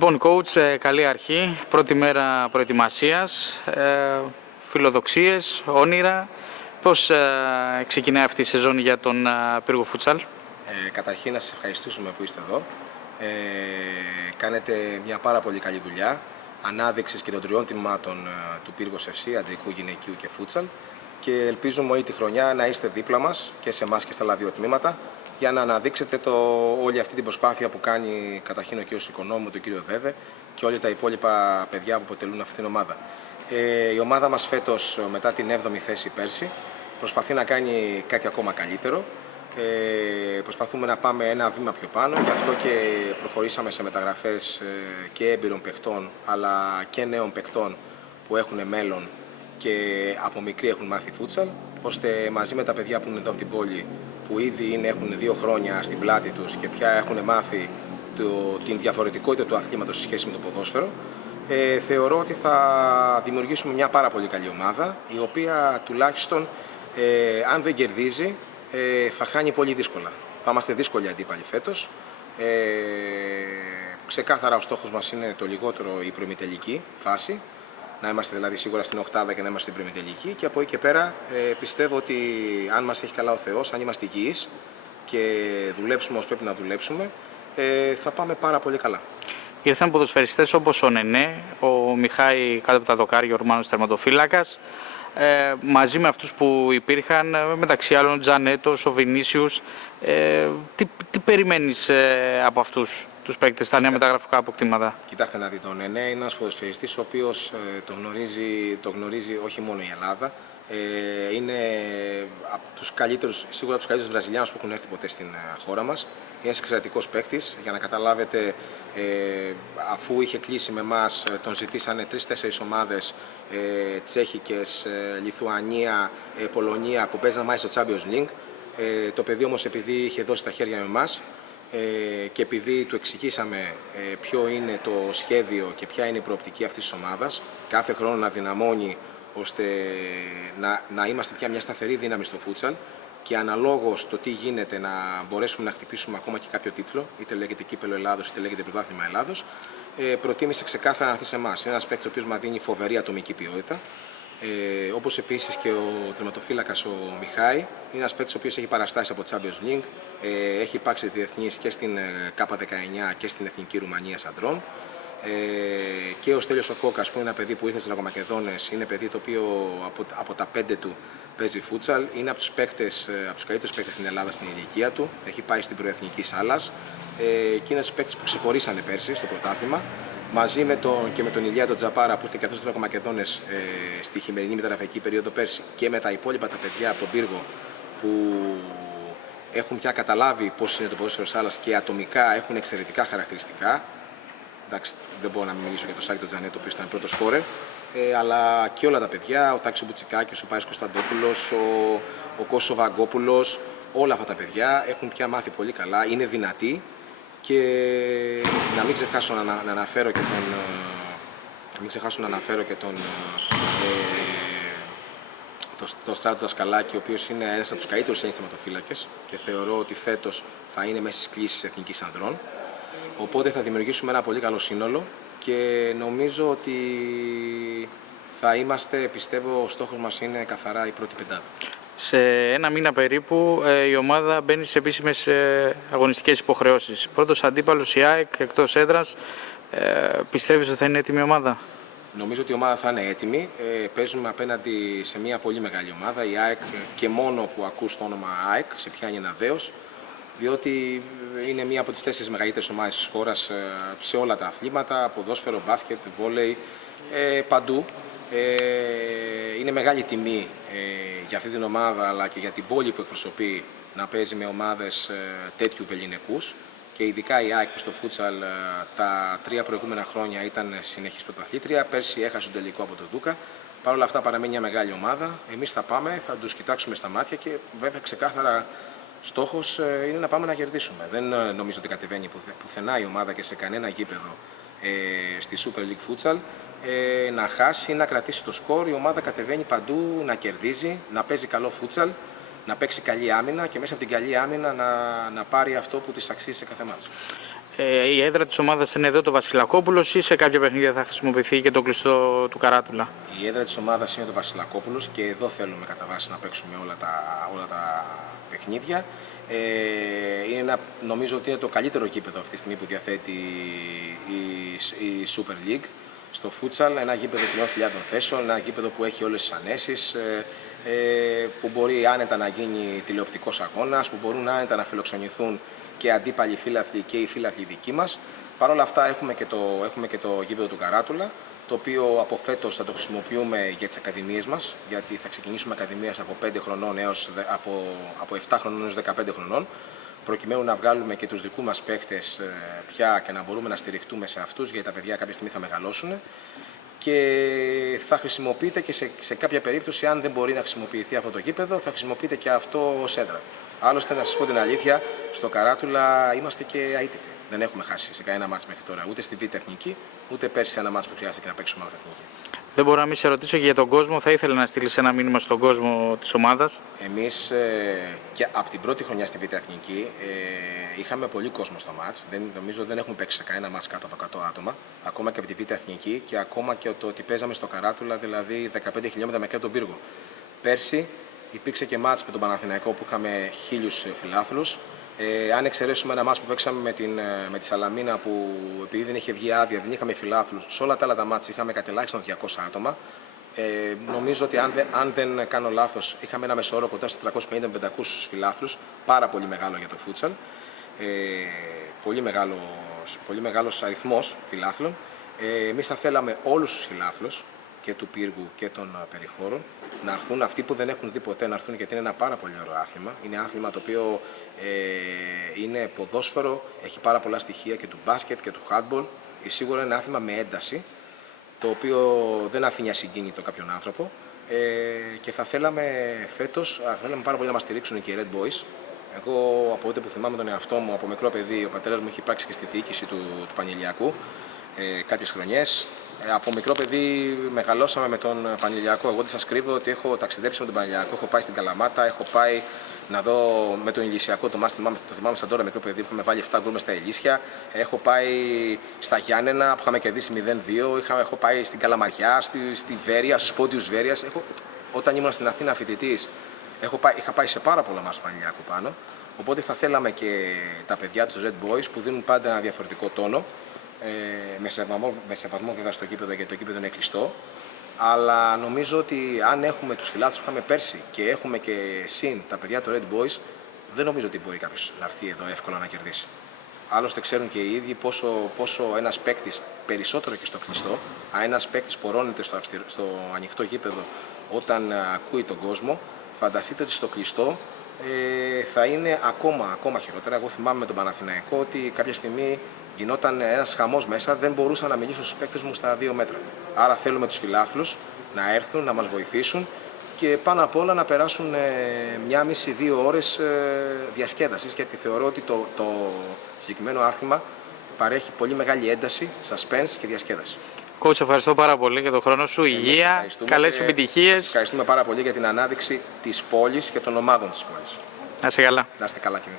Λοιπόν, coach, καλή αρχή, πρώτη μέρα προετοιμασίας, φιλοδοξίες, όνειρα. Πώς ξεκινάει αυτή η σεζόν για τον Πύργο Φούτσαλ? Καταρχήν να σας ευχαριστήσουμε που είστε εδώ. Κάνετε μια πάρα πολύ καλή δουλειά ανάδειξης και των τριών τμήματων του Πύργος FC, αντρικού, γυναικείου και φούτσαλ, και ελπίζουμε όλη τη χρονιά να είστε δίπλα μας και σε εμάς και στα άλλα δύο τμήματα για να αναδείξετε όλη αυτή την προσπάθεια που κάνει καταρχήν ο κ. Οικονόμου, τον κ. Δέδε και όλα τα υπόλοιπα παιδιά που αποτελούν αυτή την ομάδα. Η ομάδα μας φέτος, μετά την 7η θέση πέρσι, προσπαθεί να κάνει κάτι ακόμα καλύτερο. Προσπαθούμε να πάμε ένα βήμα πιο πάνω, γι' αυτό και προχωρήσαμε σε μεταγραφές και έμπειρων παιχτών αλλά και νέων παιχτών που έχουν μέλλον και από μικροί έχουν μάθει φούτσαλ, ώστε μαζί με τα παιδιά που είναι εδώ από την πόλη, που ήδη έχουν 2 χρόνια στην πλάτη τους και πια έχουν μάθει την διαφορετικότητα του αθλήματος σε σχέση με το ποδόσφαιρο, θεωρώ ότι θα δημιουργήσουμε μια πάρα πολύ καλή ομάδα, η οποία τουλάχιστον αν δεν κερδίζει θα χάνει πολύ δύσκολα. Θα είμαστε δύσκολοι αντίπαλοι φέτος. Ξεκάθαρα ο στόχος μας είναι το λιγότερο η προημιτελική φάση, να είμαστε δηλαδή σίγουρα στην οκτάδα και να είμαστε στην προημιτελική, και από εκεί και πέρα πιστεύω ότι αν μας έχει καλά ο Θεός, αν είμαστε υγιείς και δουλέψουμε όσο πρέπει να δουλέψουμε, θα πάμε πάρα πολύ καλά. Ήρθαν ποδοσφαιριστές όπως ο Νενέ, ο Μιχάη κάτω από τα δοκάρια, ο Ρουμάνος τερματοφύλακας, μαζί με αυτούς που υπήρχαν, μεταξύ άλλων Τζανέτος, ο Βινίσιους. Τι περιμένεις από αυτούς τους παίκτες, τα νέα μεταγραφικά αποκτήματα? Κοιτάξτε να δείτε, τον Νενέ είναι ένας ποδοσφαιριστής ο οποίος το γνωρίζει όχι μόνο η Ελλάδα. Είναι από τους καλύτερους, σίγουρα από τους καλύτερους Βραζιλιάνους που έχουν έρθει ποτέ στην χώρα μας. Είναι ένας εξαιρετικός παίκτης. Για να καταλάβετε, αφού είχε κλείσει με εμάς, τον ζητήσανε 3-4 ομάδες, τσέχικες, Λιθουανία, Πολωνία, που παίζαν μάλιστα στο Champions League. Το παιδί όμως, επειδή είχε δώσει τα χέρια με εμάς και επειδή του εξηγήσαμε ποιο είναι το σχέδιο και ποια είναι η προοπτική αυτής της ομάδας, κάθε χρόνο να δυναμώνει ώστε να είμαστε πια μια σταθερή δύναμη στο φούτσαλ, και αναλόγως το τι γίνεται να μπορέσουμε να χτυπήσουμε ακόμα και κάποιο τίτλο, είτε λέγεται Κύπελλο Ελλάδος είτε λέγεται Πρωτάθλημα Ελλάδος, προτίμησε ξεκάθαρα να έρθει σε εμάς. Είναι ένας παίκτης ο οποίος μας δίνει φοβερή ατομική ποιότητα. Όπως επίσης και ο τερματοφύλακας ο Μιχάη, είναι ένας παίκτης ο οποίος έχει παραστάσει από Champions League, έχει υπάρξει διεθνής και στην K19 και στην Εθνική Ρουμανίας Αντρών. Και ο Στέλιος ο Κόκας, που είναι ένα παιδί που ήρθε στους Λαγομακεδόνες, είναι παιδί το οποίο από τα 5 του παίζει φούτσαλ, είναι από τους καλύτερους παίκτες στην Ελλάδα στην ηλικία του, έχει πάει στην προεθνική Σάλας και είναι στους παίκτες που ξεχωρίσανε πέρσι στο πρωτάθλημα, μαζί με τον Ηλία τον Τζαπάρα, που ήρθε και αυτός στους Λαγομακεδόνες στη χειμερινή μεταγραφική περίοδο πέρσι, και με τα υπόλοιπα τα παιδιά από τον Πύργο που έχουν πια καταλάβει πώς είναι το ποδόσφαιρο Σάλας και ατομικά έχουν εξαιρετικά χαρακτηριστικά. Εντάξει, δεν μπορώ να μην μιλήσω για το Σάκη τον Τζανέτο, ο οποίος ήταν πρώτος σκόρερ, αλλά και όλα τα παιδιά, ο Τάξο Μπουτσικάκης, ο Πάης Κωνσταντόπουλος, ο Κώσο Βαγκόπουλος, όλα αυτά τα παιδιά έχουν πια μάθει πολύ καλά, είναι δυνατοί, και να μην ξεχάσω να αναφέρω και τον Στράτο Δασκαλάκη, ο οποίος είναι ένας από τους καλύτερους τερματοφύλακες και θεωρώ ότι φέτος θα είναι μέσα στις κλήσεις Εθνικής Ανδρών. Οπότε θα δημιουργήσουμε ένα πολύ καλό σύνολο και νομίζω ότι θα είμαστε, πιστεύω, ο στόχος μας είναι καθαρά η πρώτη πεντάδα. Σε ένα μήνα περίπου η ομάδα μπαίνει σε επίσημες αγωνιστικές υποχρεώσεις. Πρώτος αντίπαλος η ΑΕΚ εκτός έδρας. Πιστεύεις ότι θα είναι έτοιμη η ομάδα? Νομίζω ότι η ομάδα θα είναι έτοιμη. Παίζουμε απέναντι σε μια πολύ μεγάλη ομάδα. Η ΑΕΚ, και μόνο που ακούς το όνομα ΑΕΚ, σε πιάνει ένα δέος, διότι είναι μία από τις 4 μεγαλύτερες ομάδες της χώρας σε όλα τα αθλήματα, ποδόσφαιρο, μπάσκετ, βόλεϊ, παντού. Είναι μεγάλη τιμή για αυτή την ομάδα, αλλά και για την πόλη που εκπροσωπεί, να παίζει με ομάδες τέτοιου βεληνικούς, και ειδικά η ΑΕΚ που στο φούτσαλ τα 3 προηγούμενα χρόνια ήταν συνεχής πρωταθλήτρια. Πέρσι έχασε τον τελικό από τον Δούκα. Παρ' όλα αυτά παραμένει μια μεγάλη ομάδα. Εμείς θα πάμε, θα τους κοιτάξουμε στα μάτια και βέβαια ξεκάθαρα στόχος είναι να πάμε να κερδίσουμε. Δεν νομίζω ότι κατεβαίνει πουθενά η ομάδα και σε κανένα γήπεδο στη Super League Futsal να χάσει ή να κρατήσει το σκορ. Η ομάδα κατεβαίνει παντού να κερδίζει, να παίζει καλό φούτσαλ, να παίξει καλή άμυνα και μέσα από την καλή άμυνα να πάρει αυτό που της αξίζει σε κάθε μάτς. Η έδρα της ομάδας είναι εδώ το Βασιλακόπουλος ή σε κάποια παιχνίδια θα χρησιμοποιηθεί και το κλειστό του Καράτουλα? Η έδρα της ομάδας είναι το Βασιλακόπουλος και εδώ θέλουμε κατά βάση να παίξουμε όλα τα παιχνίδια. Νομίζω ότι είναι το καλύτερο γήπεδο αυτή τη στιγμή που διαθέτει η Super League στο φούτσαλ. Ένα γήπεδο 3.000 θέσεων, ένα γήπεδο που έχει όλες τις ανέσεις, που μπορεί άνετα να γίνει τηλεοπτικός αγώνας, που μπορούν άνετα να φιλοξενηθούν και αντίπαλοι φίλαθλοι και οι φίλαθλοι δικοί μας. Παρ' όλα αυτά έχουμε και το γήπεδο του Καράτουλα, το οποίο από φέτος θα το χρησιμοποιούμε για τις ακαδημίες μας, γιατί θα ξεκινήσουμε ακαδημίες από 5 χρονών από 7 χρονών έως 15 χρονών, προκειμένου να βγάλουμε και τους δικούς μας παίχτες πια και να μπορούμε να στηριχτούμε σε αυτούς, γιατί τα παιδιά κάποια στιγμή θα μεγαλώσουν. Και θα χρησιμοποιείται και σε κάποια περίπτωση, αν δεν μπορεί να χρησιμοποιηθεί αυτό το γήπεδο, θα χρησιμοποιείται και αυτό ως έδρα. Άλλωστε, να σας πω την αλήθεια, στο Καράτουλα είμαστε και αίτητοι. Δεν έχουμε χάσει σε κανένα μάτς μέχρι τώρα, ούτε στη Β' Εθνική, ούτε πέρσι σε ένα μάτς που χρειάστηκε να παίξουμε άλλη εθνική. Δεν μπορώ να μην σε ρωτήσω και για τον κόσμο. Θα ήθελα να στείλεις ένα μήνυμα στον κόσμο της ομάδας. Εμείς και από την πρώτη χρονιά στη Β' Εθνική είχαμε πολύ κόσμο στο μάτς. Νομίζω δεν έχουμε παίξει σε κανένα μάτς κάτω από 100 άτομα. Ακόμα και από τη Β' Εθνική και ακόμα και το ότι παίζαμε στο Καράτουλα, δηλαδή 15 χιλιόμετρα μακριά από τον πύργο. Πέρσι υπήρξε και μάτς με τον Παναθηναϊκό που είχαμε 1.000 φιλάθλους. Αν εξαιρέσουμε ένα μάτς που παίξαμε με τη Σαλαμίνα, που επειδή δεν είχε βγει άδεια, δεν είχαμε φιλάθλους, σε όλα τα άλλα τα μάτς είχαμε κατελάχιστον 200 άτομα. Νομίζω ότι αν δεν κάνω λάθος, είχαμε ένα μεσόωρο κοντά στους 350-500 φιλάθλους, πάρα πολύ μεγάλο για το φούτσαλ, πολύ μεγάλος αριθμός φιλάθλων. Εμείς θα θέλαμε όλους τους φιλάθλους και του πύργου και των περιχώρων να έρθουν, αυτοί που δεν έχουν δει ποτέ να έρθουν, γιατί είναι ένα πάρα πολύ ωραίο άθλημα. Είναι άθλημα το οποίο είναι ποδόσφαιρο, έχει πάρα πολλά στοιχεία και του μπάσκετ και του handball. Σίγουρα είναι ένα άθλημα με ένταση, το οποίο δεν αφήνει ασυγκίνητο κάποιον άνθρωπο, και θα θέλαμε φέτος πάρα πολύ να μας στηρίξουν και οι Red Boys. Εγώ από τότε που θυμάμαι τον εαυτό μου, από μικρό παιδί, ο πατέρας μου έχει πράξει και στη διοίκηση του Πανηλιακού κάποιες χρονιές. Από μικρό παιδί μεγαλώσαμε με τον Πανηλιακό. Εγώ δεν σας κρύβω ότι έχω ταξιδέψει με τον Πανηλιακό. Έχω πάει στην Καλαμάτα, έχω πάει να δω με τον Ηλυσιακό, το θυμάμαι σαν τώρα μικρό παιδί, που είχαμε βάλει 7 γκολ μες στα Ηλίσια. Έχω πάει στα Γιάννενα που είχαμε κερδίσει 0-2. Έχω πάει στην Καλαμαριά, στη Βέρεια, στους πόντιους Βέρειας. Όταν ήμουν στην Αθήνα φοιτητής, είχα πάει σε πάρα πολλά μάτς του Πανηλιακού πάνω. Οπότε θα θέλαμε και τα παιδιά τους Red Boys, που δίνουν πάντα ένα διαφορετικό τόνο, με σεβασμό βέβαια στο γήπεδο, γιατί το γήπεδο είναι κλειστό. Αλλά νομίζω ότι αν έχουμε τους φιλάθλους που είχαμε πέρσι και έχουμε και συν τα παιδιά του Red Boys, δεν νομίζω ότι μπορεί κάποιος να έρθει εδώ εύκολα να κερδίσει. Άλλωστε ξέρουν και οι ίδιοι πόσο ένας παίκτης, περισσότερο και στο κλειστό, αν ένας παίκτης πορώνεται στο ανοιχτό γήπεδο όταν ακούει τον κόσμο, φανταστείτε ότι στο κλειστό θα είναι ακόμα χειρότερα. Εγώ θυμάμαι με τον Παναθηναϊκό ότι κάποια στιγμή γινόταν ένας χαμός μέσα, δεν μπορούσα να μιλήσω στους παίκτες μου στα 2 μέτρα. Άρα θέλουμε τους φιλάθλους να έρθουν, να μας βοηθήσουν και πάνω απ' όλα να περάσουν 1,5-2 ώρες διασκέδασης, γιατί θεωρώ ότι το συγκεκριμένο άθλημα παρέχει πολύ μεγάλη ένταση, suspense και διασκέδαση. Coach, ευχαριστώ πάρα πολύ για τον χρόνο σου. Υγεία, καλές επιτυχίες. Σας ευχαριστούμε πάρα πολύ για την ανάδειξη της πόλης και των ομάδων της πόλης. Να είστε καλά. Να είστε καλά, κύριε.